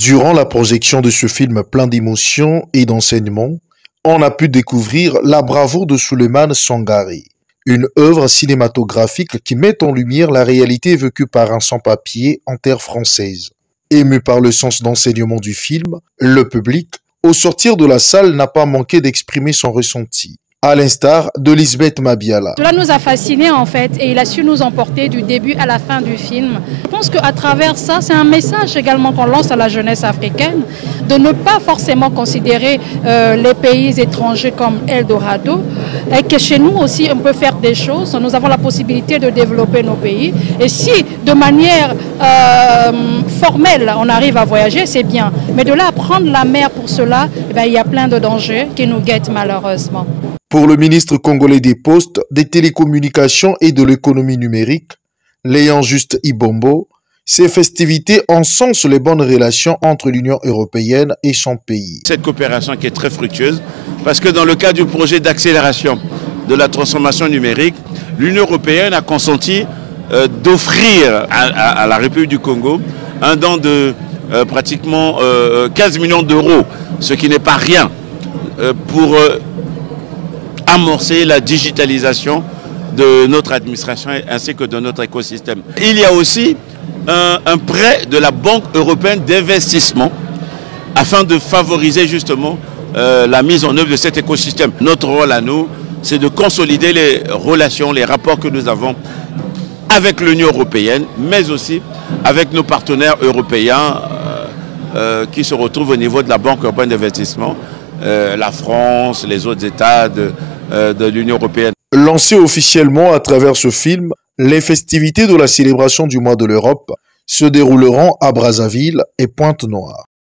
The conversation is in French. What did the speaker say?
Durant la projection de ce film plein d'émotions et d'enseignements, on a pu découvrir la bravoure de Souleymane Sangaré, une œuvre cinématographique qui met en lumière la réalité vécue par un sans-papier en terre française. Ému par le sens d'enseignement du film, le public, au sortir de la salle, n'a pas manqué d'exprimer son ressenti, à l'instar de Lisbeth Mabiala. Cela nous a fascinés en fait et il a su nous emporter du début à la fin du film. Je pense qu'à travers ça, c'est un message également qu'on lance à la jeunesse africaine de ne pas forcément considérer les pays étrangers comme Eldorado et que chez nous aussi on peut faire des choses, nous avons la possibilité de développer nos pays et si de manière formelle on arrive à voyager, c'est bien, mais de là à prendre la mer pour cela, eh bien, il y a plein de dangers qui nous guettent malheureusement. Pour le ministre congolais des Postes, des Télécommunications et de l'Économie numérique, Léon Juste Ibombo, ces festivités encensent les bonnes relations entre l'Union européenne et son pays. Cette coopération qui est très fructueuse, parce que dans le cadre du projet d'accélération de la transformation numérique, l'Union européenne a consenti d'offrir à la République du Congo un don de pratiquement 15 millions d'euros, ce qui n'est pas rien, pour amorcer la digitalisation de notre administration ainsi que de notre écosystème. Il y a aussi un prêt de la Banque européenne d'investissement afin de favoriser justement la mise en œuvre de cet écosystème. Notre rôle à nous, c'est de consolider les relations, les rapports que nous avons avec l'Union européenne, mais aussi avec nos partenaires européens qui se retrouvent au niveau de la Banque européenne d'investissement, la France, les autres États de l'Union européenne. Lancé officiellement à travers ce film, les festivités de la célébration du mois de l'Europe se dérouleront à Brazzaville et Pointe-Noire.